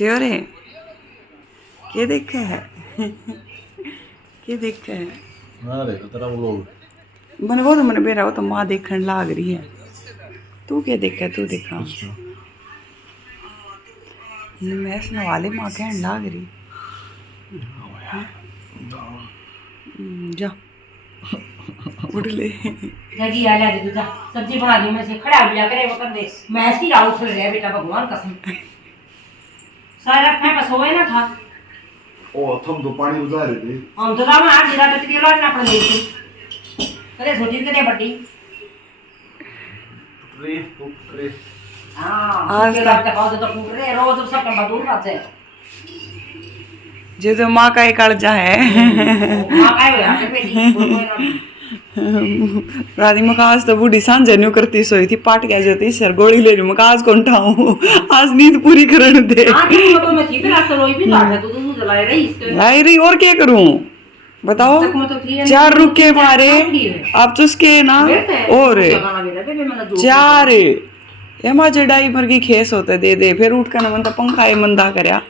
Sure है? क्या देखा है? क्या देखा है? तेरा व्लॉग मैंने वो तो मैंने बेरा वो तो माँ देखने लाग रही है। तू क्या देखा? तू देखा? मैं सुना वाले माँ कहने लाग रही। जा उठ ले। जगी आ जा दे जा सब्जी बना दी मैं से खड़ा हो जा करे वो कर दे मैं ऐसी राउत उठ रहा बेटा भगवान कसम सारा मैं पसोए ना था ओ थम तो पानी उजा रहे थे हम तो राम आज रात तक ये लौट ना पड़ गई थी अरे छोटी करे बड़ी रे हां आज रात का खाओ तो टूट रहे रोज सब का दूर बात है जो तो माँ का ही कर्जा है। मां काय हो यार बेटी राती मकाज तो बूढ़ी सांझे न्यू करती सोई थी पाट गया जाती सर गोली ले रही मकाज कौन ठाऊं आज नींद पूरी करने दे। हां तो मैं ठीक रात रोई भी लाग है तू जला रही इसके लाई रही और क्या करूं बताओ? चार रुके मारे आप चुसके ना और चार एमा जड़ाई भर की खेस होते दे दे फिर उठ कर मन तो पंखा ये मंदा करया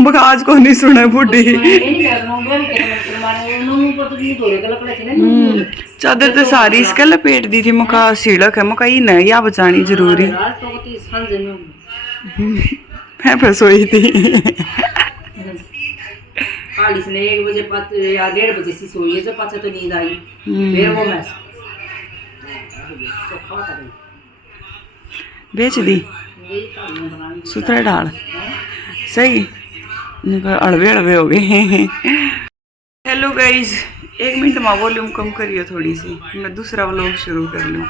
बकाज को नहीं सुने बुढ़ी चादर तो सारी इसके लपेट दी थी मका सीढ़क है मका न या बचानी जरूरी मैं फिर सोई थी 1 बजे 5 या 1:30 बजे से सोई है जब पाछे तो नींद आई फिर वो मैं बेच दी सुथरा डाल सही अड़वे अड़वे हो गए। हेलो गाइज 1 मिनट में वॉल्यूम कम करियो थोड़ी सी मैं दूसरा व्लॉग शुरू कर लूँ।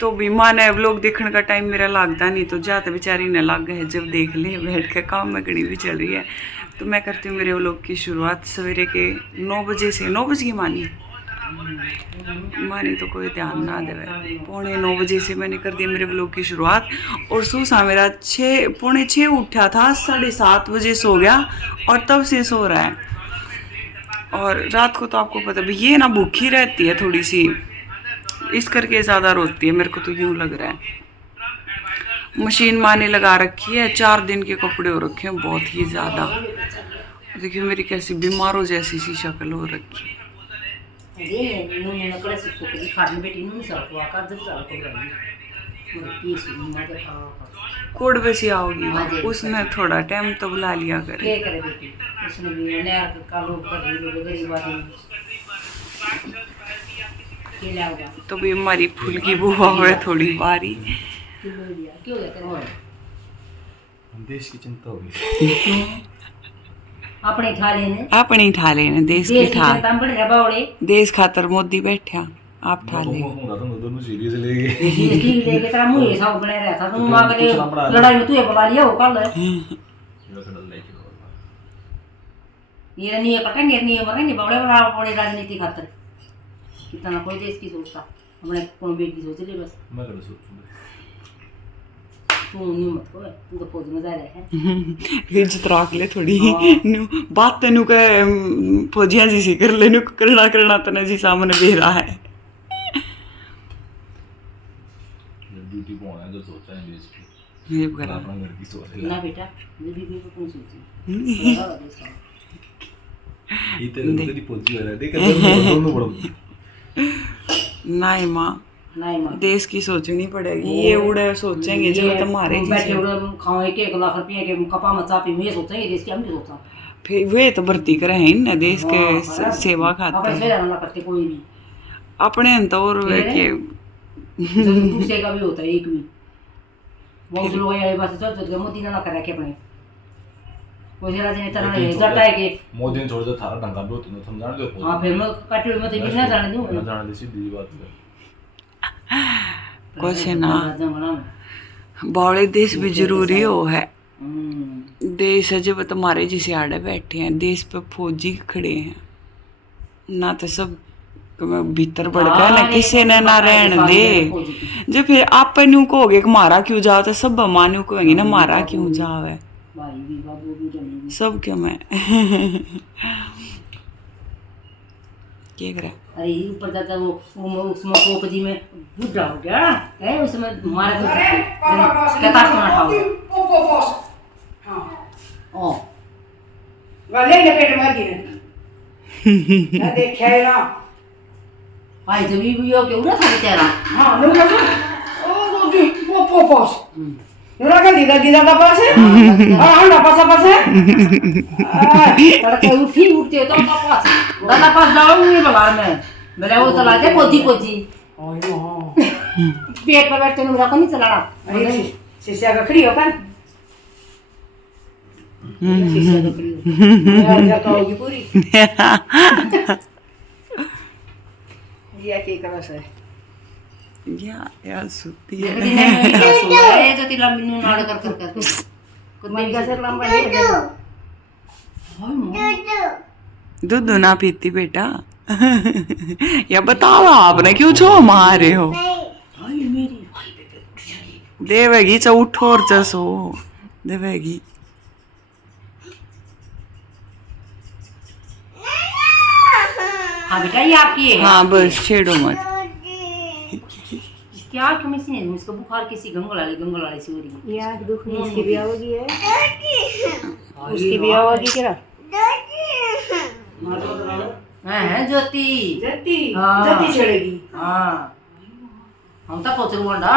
तो भी माँ ने व्लॉग देखने का टाइम मेरा लगता नहीं तो जाते बेचारी ने लग गए जब देख ले बैठ के काम में घड़ी भी चल रही है तो मैं करती हूँ मेरे व्लॉग की शुरुआत सवेरे के 9 बजे से 9 बजे की मानी तो कोई ध्यान ना देवे 9:45 बजे से मैंने कर दिया मेरे व्लॉग की शुरुआत और सूसा मेरा 6:45 उठा था 7:30 बजे सो गया और तब से सो रहा है। और रात को तो आपको पता भी ये ना भूखी रहती है थोड़ी सी इस करके ज़्यादा रोती है मेरे को तो यूँ लग रहा है। मशीन माँ ने लगा रखी है 4 दिन के कपड़े हो रखे हैं बहुत ही ज़्यादा। देखिए मेरी कैसी बीमारों जैसी सी शक्ल हो रखी है। कोड पे से आओगी उसने थोड़ा टाइम तो बुला लिया करे तो भी हमारी फूल की बुआ है थोड़ी बारी देश की चिंता होगी अपने ठा लेने देश की ठा देश खातर मोदी बैठा आप ठा ले दोनों सीरियस ले गए तेरा मुंह ऐसा बने रहा था तुम मां के लड़ाई में तू ये बुला लिया हो कल ये नहीं कटेंगे नहीं मरेंगे बड़े बड़े राजनीति खातर कितना कोई देश की सोचता अपने कौन बेटी सोच ले बस मैं कर सोचूंगा तू नहीं मत को तू तो फौज में जा रहा है इज्जत रख ले थोड़ी बात तेनू के फौजियां जी सी कर लेनु करना तने जी सामने बेरा है ड्यूटी पे होना जो सोचा है देश की ये करा अपना घर की सोच ना बेटा बीबी को कौन सोची ये तेरी फौजी वाला देख दोनों बड़ो नहीं माँ देश की सोचनी पड़ेगी ये उड़े सोचेंगे जब तुम्हारे बैठे उड़े खाओ 1 लाख रुपए के कपा मचापी में सोचेंगे देश की हम नहीं सोचा फिर वे तो भर्ती करे हैं ना देश के सेवा खाते करते कोई भी अपने तो और के दूसरे का भी होता है एक भी बहुत लोग ये बस सोच मोदी ना कर रखे अपने कोई राजनीति तरह जटा है के मोदी ने छोड़ दो थारा ढंगा भी होती तुम जान दो हां फिर मैं कटोरी में तो बिना जाने दूं ना जाने दे सीधी बात है कुछ ना बड़े देश भी जरूरी हो है देश है जब तुम्हारे जिसे आड़े बैठे हैं देश पे फौजी खड़े हैं ना तो सब भीतर बढ़ गया ना किसी ने ना रहने दे जब फिर आप न्यू कहोगे कि मारा क्यों जाओ तो सब मानू कहेंगे ना मारा क्यों जाओ है सब क्यों मैं क्या करा अरे ऊपर जाता वो उसमें पोपजी में बुढ़ा हो गया है उसमें मारा तो कहता सुना था ओ वाले के पेट में दी ने ना देखा है ना भाई जब भी हो के उड़ा था बेचारा हाँ लोग ना ओ दी वो पोपोस नोरा का दीदा का पास है हाँ हाँ पास पास है तड़के उठते तो पास दादा पास जाऊंगी बाजार में मेरे वो चलाते पोची पोची ओए नो पेट पर बैठते नोरा को नहीं चलाना अरे शीशा का खड़ी होकर शीशा का खड़ी हो जा तो होगी पूरी ये क्या कर रहा है यार सुती है ये जो तिला मिनू नाड़ कर मैं कैसे लंबा नहीं है दूध ना पीती बेटा या बताओ आपने क्यों छो मारे हो देवेगी चा उठो और चसो देवेगी हाँ बेटा ये आपकी है हाँ बस छेड़ो मत क्या तुम्हें सी नहीं इसको बुखार किसी गंगलाले से हो रही है यार दुख नहीं इसकी भी होगी है उसकी भी होगी क्या हैं ज्योति जत्ती हाँ। जत्ती छेड़ेगी हाँ हम तो पहुंचे वंडा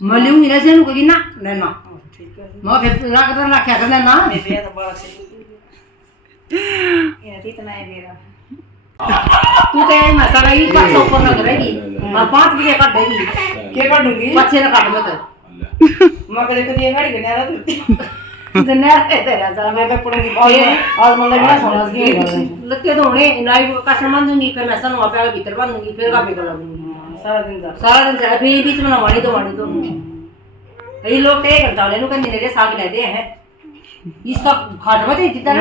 मलूंगी ना सेनु कोई ना नैना ठीक है मैं फिर रख क्या करना ना मैं भी तो बड़ा से ये इतना है मेरा तू तो ये मसाला ही पाँच सौ ऊपर लग रहेगी और 5 बजे काट देगी के काटूंगी 5 से ना काट मत मैं कभी कभी ये गाड़ी करने आ रहा धन्यवाद तेरा सारा मैं पे पड़ूंगी आज मतलब ना समझ गई लगते तो होने लाइव का सामान दूंगी फिर मैं सन वहाँ पे आगे भीतर बांधूंगी फिर का कर दूंगी सारा दिन जा सारा दिन जाए फिर बीच में ना वाणी तो ये लोग तो एक घंटा लेने का मेरे साग लेते हैं इसका खाट मत इतना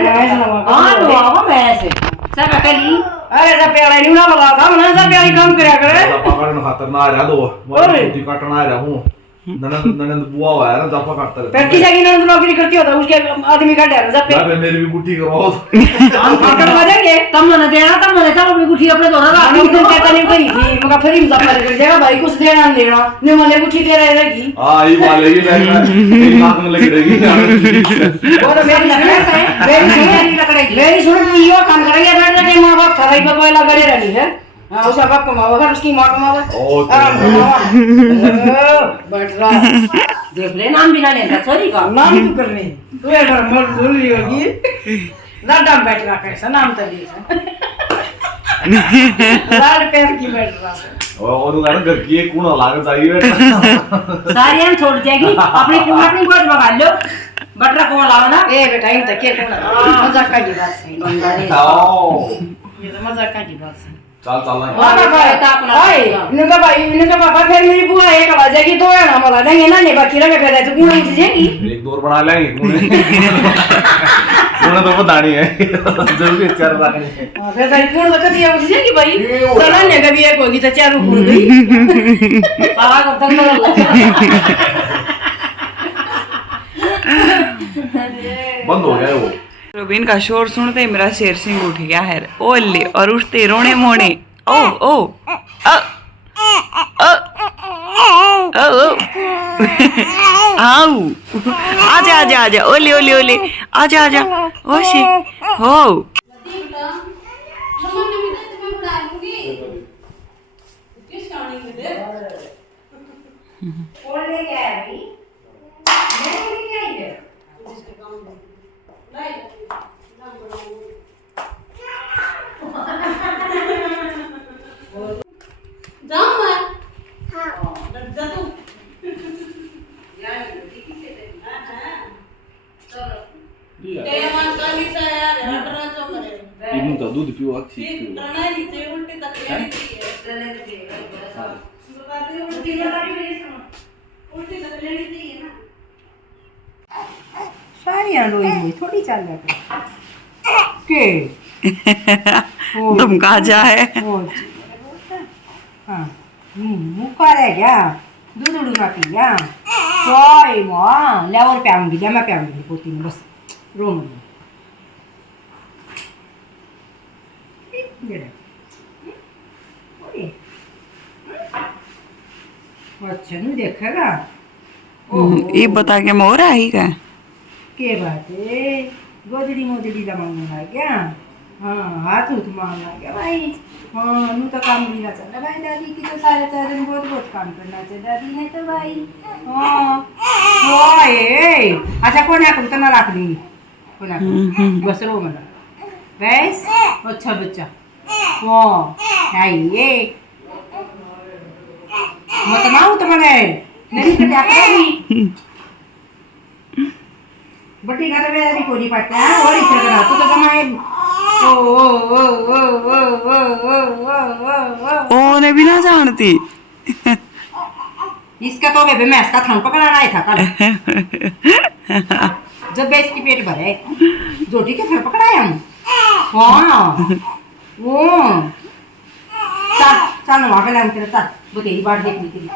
हाँ लो मैं ऐसे सब अकेली अरे सब प्यारा नहीं ना बोला था मैंने सब प्यारी काम करया करे पकड़ने खातर ना आ रहा दो मैं छुट्टी काटना आ रहा हूँ ननंद बुआ हुआ है ना जापा काटता रहता फिर किसी की नंद नौकरी करती होता उसके आदमी का डर सब है मेरी भी गुट्टी करवाओ हम खाकर मजेंगे कम ना देना कम ना चलो अपनी गुठी अपने दोनों का हम दिन कहता नहीं करी थी मगर फिर ही मुजफ्फर कर देगा भाई कुछ देना नहीं देना ने मले गुठी दे रहे रहेगी हाँ ये वाले ही मेरी नाक में लगी रहेगी वो तो मेरी मेरी सुन के यो काम करेंगे बैठ के माँ बाप थराई पर कोई लगा रही है हाँ उसका बाप कमावा फिर उसकी माँ कमावा आराम कमावा बैठ रहा देख ले नाम बिना लेता सॉरी का नाम क्यों करने तू एक बार मर जरूरी होगी लाडा बैठ रहा कैसा नाम तो दिया लाड पैर की बैठ रहा और वो कहना घर की एक कूड़ा लाग चाहिए सारी हम छोड़ जाएगी अपनी गोद भगा लो बटरा को लाओ ना ए बेटा इन तक के मजाक का की बात है बंदा ने ये तो मजाक का की बात है चल चल इनका भाई इनका पापा फिर मेरी बुआ एक आवाज है कि तो है ना बोला देंगे ना नहीं बाकी लगे फिर तो कौन उठ जाएगी एक दौर बना लेंगे कूड़ा तो बतानी है जरूरी चार रखनी है हां फिर भाई कौन तो कदी उठ जाएगी भाई चला ने कभी एक होगी तो चार उड़ गई पापा को तंग बंद हो गया वो रोबिन का शोर सुनते ही मेरा शेर सिंह उठ गया है ओले और उठते रोने मोने ओ ओ अ अ ओ आओ आजा आजा आजा ओले ओले ओले आजा आजा ओशी हो कौन ले गया है भाई मैं लेके आई है इन्हें तो दूध पियो अच्छी सारियां रोई हुई थोड़ी चल रहा के तुम कहाँ जाए हाँ मुका रह गया दूध उड़ूंगा पी गया कोई माँ ले और प्याऊंगी ले मैं प्याऊंगी पोती में बस रो मत अच्छा नहीं देखेगा ये बता के मोर आई का के बात है गोदड़ी मोदड़ी जमाने लग गया हाँ हाथ उठ मारने लग गया भाई हाँ नू तो काम नहीं ना चल भाई दादी की तो सारे दिन बहुत बहुत काम करना चाहिए दादी ने तो भाई हाँ ओए अच्छा कौन है तुम तो ना रख देंगी कौन है बस रो मत बस अच्छा बच्चा हाँ ये मत मारू तो मने नहीं तो क्या करेगी बटी का तो मेरा भी कोई पड़ता है और इसे करा तू तो कमाए ओ ओ ओ ओ ओ ओ ओ ओ ओ ने भी ना जानती इसका तो बेबे मैं इसका थान पकड़ना आया था कल जब बेस की पेट भरे जोटी के थान पकड़ाया हम हाँ वो चल चल वहाँ पे लाऊं तेरे चल वो तेरी बात देखनी थी